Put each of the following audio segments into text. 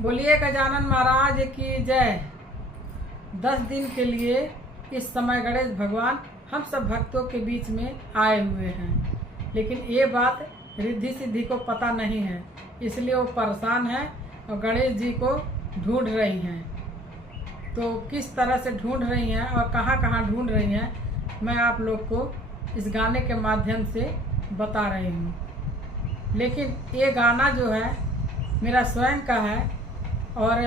बोलिए गजानन महाराज की जय। 10 दिन के लिए इस समय गणेश भगवान हम सब भक्तों के बीच में आए हुए हैं, लेकिन ये बात रिद्धि सिद्धि को पता नहीं है, इसलिए वो परेशान है और गणेश जी को ढूंढ रही हैं। तो किस तरह से ढूंढ रही हैं और कहाँ कहाँ ढूंढ रही हैं, मैं आप लोग को इस गाने के माध्यम से बता रही हूँ। लेकिन ये गाना जो है मेरा स्वयं का है और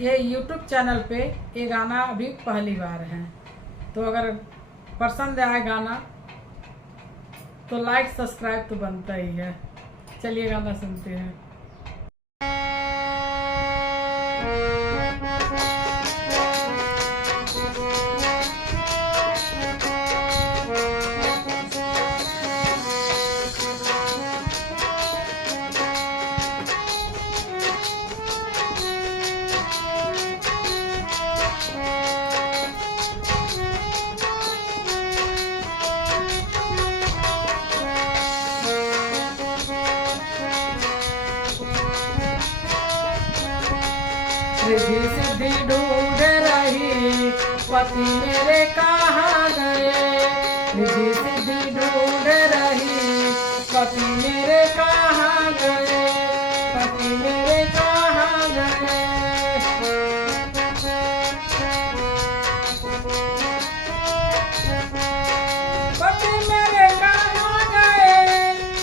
ये YouTube चैनल पे ये गाना अभी पहली बार है। तो अगर पसंद आए गाना तो लाइक सब्सक्राइब तो बनता ही है। चलिए गाना सुनते हैं। रिद्धि सिद्धि ढूंढ रही पति मेरे कहाँ गए। रिद्धि सिद्धि ढूंढ रही पति मेरे कहाँ गए। पति मेरे कहाँ गए। पति मेरे कहाँ गए।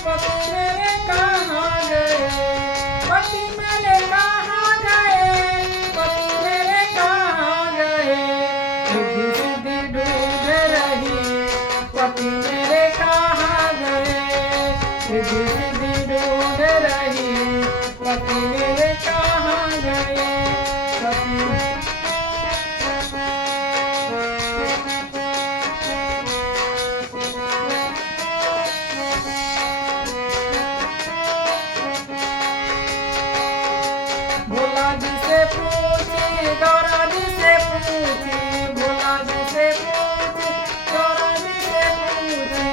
पति मेरे कहाँ गए। पति मेरे कहाँ गए। रिद्धि सिद्धि ढूंढ रही पति मेरे कहाँ गए। रिद्धि सिद्धि ढूंढ रही पति मेरे कहाँ गए। भोला जी से पूछी, गौरा जी से पूछी, भोला जी से पूछी, गौरा जी से पूछी।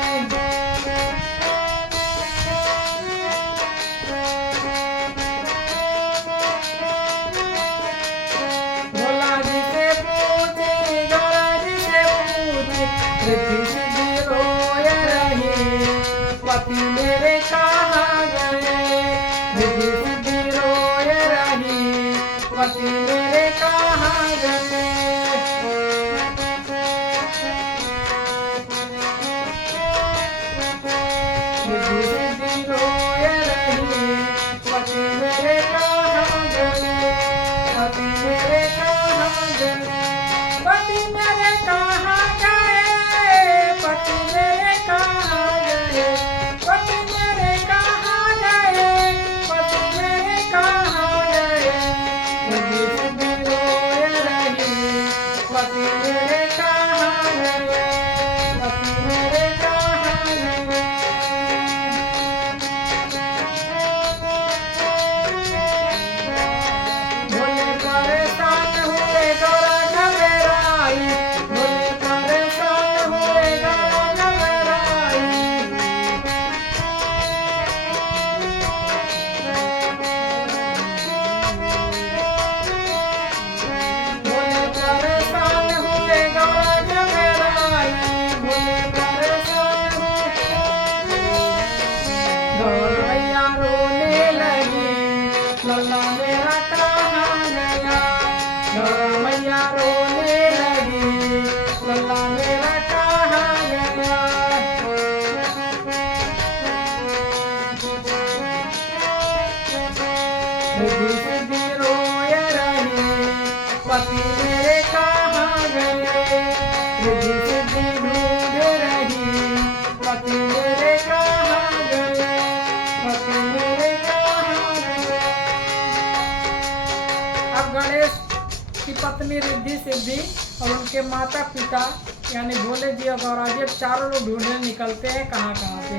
भोला जी से पूछी, गौरा जी से पूछी। रिद्धि सिद्धि रोय रही पति मेरे कहाँ गए। रिद्धि सिद्धि रोय रही पति मेरे कहाँ गए। रिद्धि सिद्धि रोय रही पति मेरे कहाँ गए। पति मेरे कहाँ गए। पति मेरे कहाँ गए। पति मेरे कहाँ गए। पति मेरे कहाँ गए। पति मेरे कहाँ गए। रिद्धि सिद्धि रोय रही पति मेरे कहाँ गए। पति मेरे कहाँ गए। भोले परेशान हुए गौरा घबराई। भोले परेशान हुए गौरा घबराई। भोले परेशान हुए गौरा घबराई। भोले परेशान हुए गौरा मैया रोने लगी, लल्ला मेरा कहाँ गया। गौरा मैया रोने लगी, लल्ला मेरा कहाँ गया। रिद्धि सिद्धि रोय रही पति मेरे कहाँ गए। रिद्धि सिद्धि ढूंढ रही पति मेरे कहाँ गए। पति मेरे कहाँ गए। अब गणेश की पत्नी रिद्धि सिद्धि और उनके माता पिता यानी भोले जी और गौरा जी चारों लोग ढूंढने निकलते हैं कहाँ कहाँ से।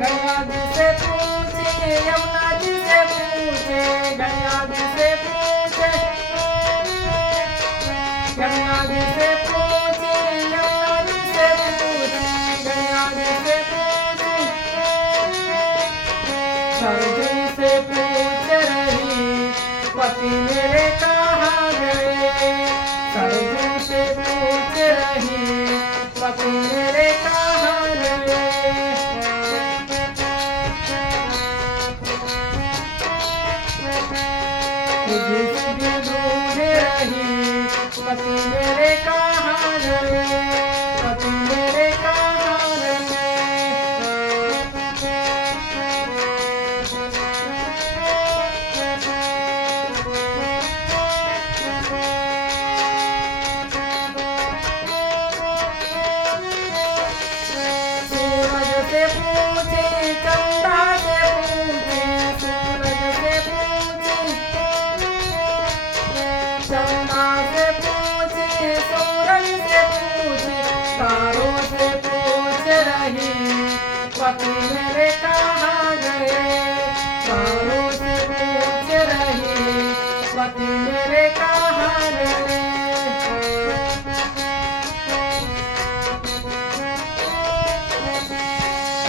गंगा जी से पूछे, यमुना जी से पूछे, गंगा जी से पूछे, गंगा जी से पूछे, यमुना जी से पूछे, गंगा जी से पूछे। पति मेरे कहाँ गए, पति मेरे कहाँ गए। सूरज से पूछे, चंदा से पूछे, सूरज से पूछे, चंदा से पूछे, सूरज से पूछे, तारों से पूछ रही, पति मेरे कहाँ गए, तारों से पूछ रही, पति मेरे कहाँ गए।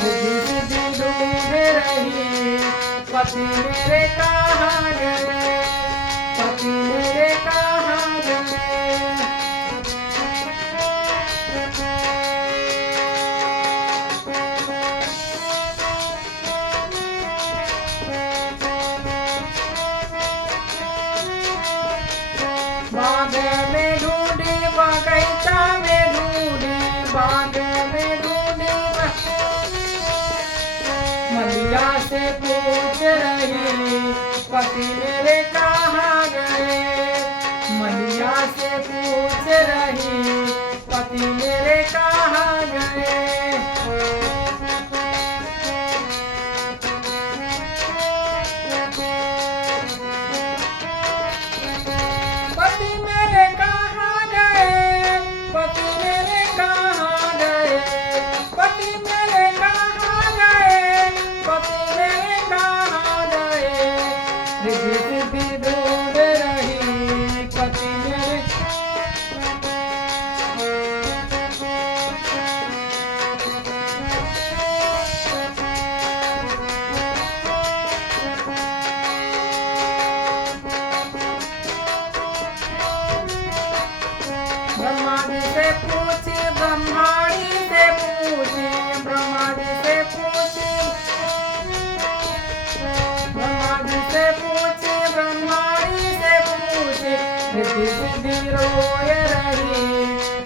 सीधी ढूंढ रही, पति मेरे कहाँ गए, पति मेरे कहाँ गए। बाग में ढूंढी, बगीचा में ढूंढी, बाग में ढूंढी, मलिया से पूछ रही, पति मेरे कहाँ गए, मलिया से पूछ रही, पति मेरे कहाँ गए। पति मेरे कहाँ गए, पति मेरे कहाँ गए, पति मेरे कहाँ गए, पति मेरे कहाँ गए। रिद्धि सिद्धि ढूंढ रही, पति मेरे। ब्रह्मा जी से पूछे, ब्रह्माणी से पूछे, ब्रह्मा जी से पूछे, ब्रह्मा जी से पूछे, ब्रह्माणी से पूछे, रिद्धि सिद्धि रोए रही,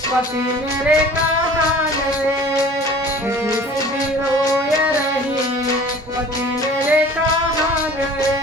पति मेरे कहाँ गए, रिद्धि सिद्धि रोए रही, पति मेरे कहाँ गए।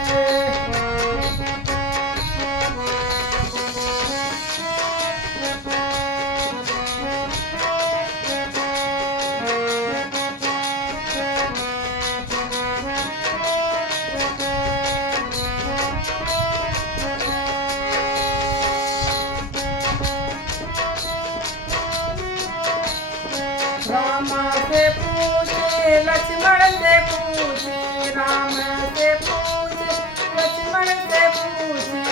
रामा से पूछे, लक्ष्मण से पूछे, राम से पूछे, लक्ष्मण से पूछे,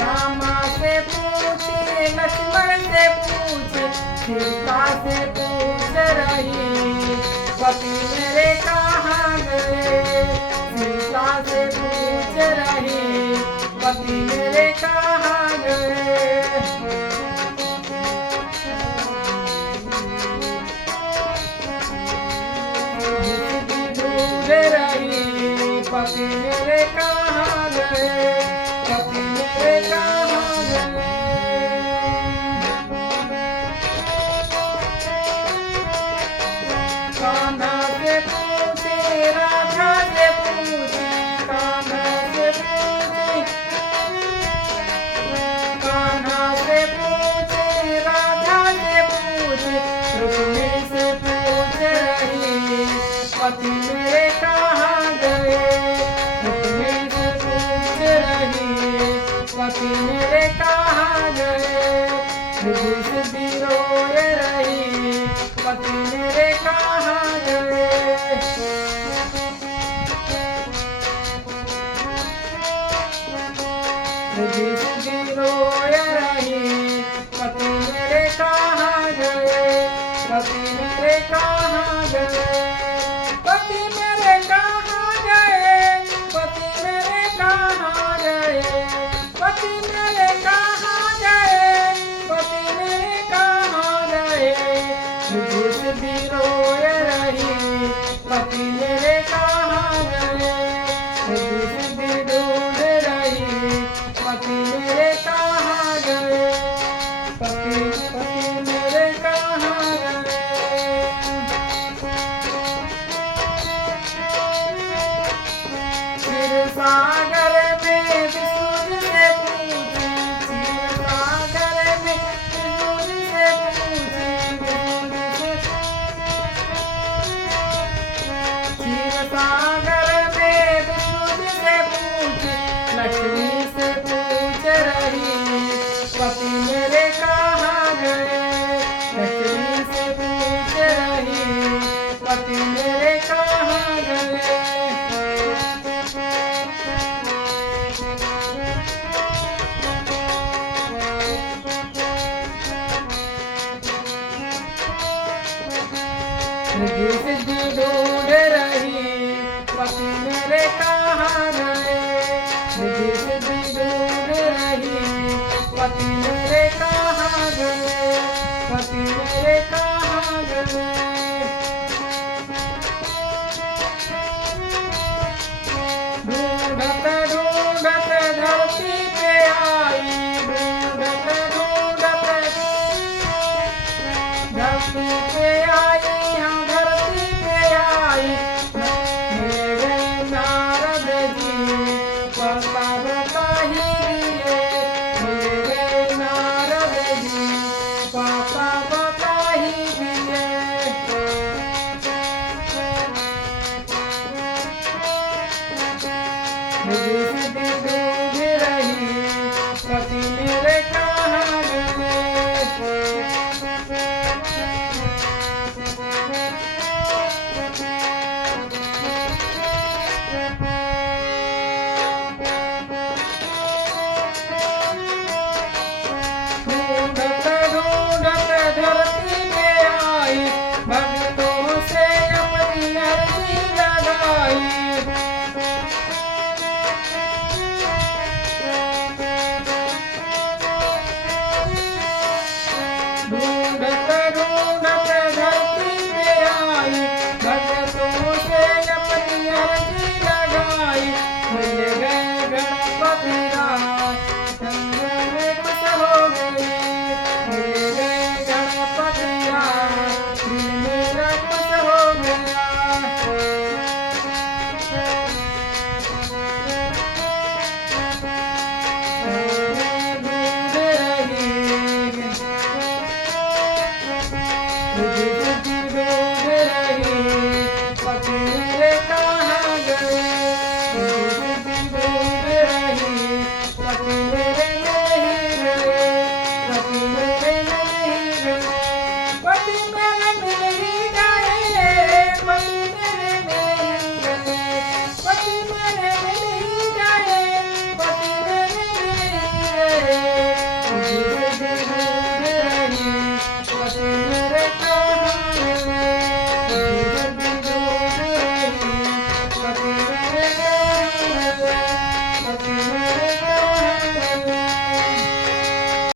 रामा से पूछे, लक्ष्मण से पूछे, सीता से पूछ रही, पति मेरे कहाँ गए, सीता से पूछ रही, पति मेरे कहाँ गए। ढूंढ रही, पति मेरे कहाँ गए, पति मेरे कहाँ गए। कान्हा से पूछे, राधा से पूछे, कान्हा से पूछे, कान्हा से पूछे, राधा से पूछे, रुक्मिणी से पूछ रही, पति मेरे कहाँ गए, रुक्मिणी से सागर में विष्णु जी से पूछे, लक्ष्मी से पूछ रही पति मेरे कहाँ गए। लक्ष्मी से पूछ रही पति मेरे कहाँ गए। रिद्धि सिद्धि ढूंढ रही पति मेरे कहाँ गए। रिद्धि सिद्धि ढूंढ रही पति मेरे कहाँ गए। पति मेरे कहाँ गए। ढूंढत ढूंढत धरती पे आई, ढूंढत ढूंढत धरती पे आई, हम धरती पे आई। मिल गए नारद जी पता बताही दिए। मिल गए नारद जी पता बताही दिए। रिद्धि सिद्धि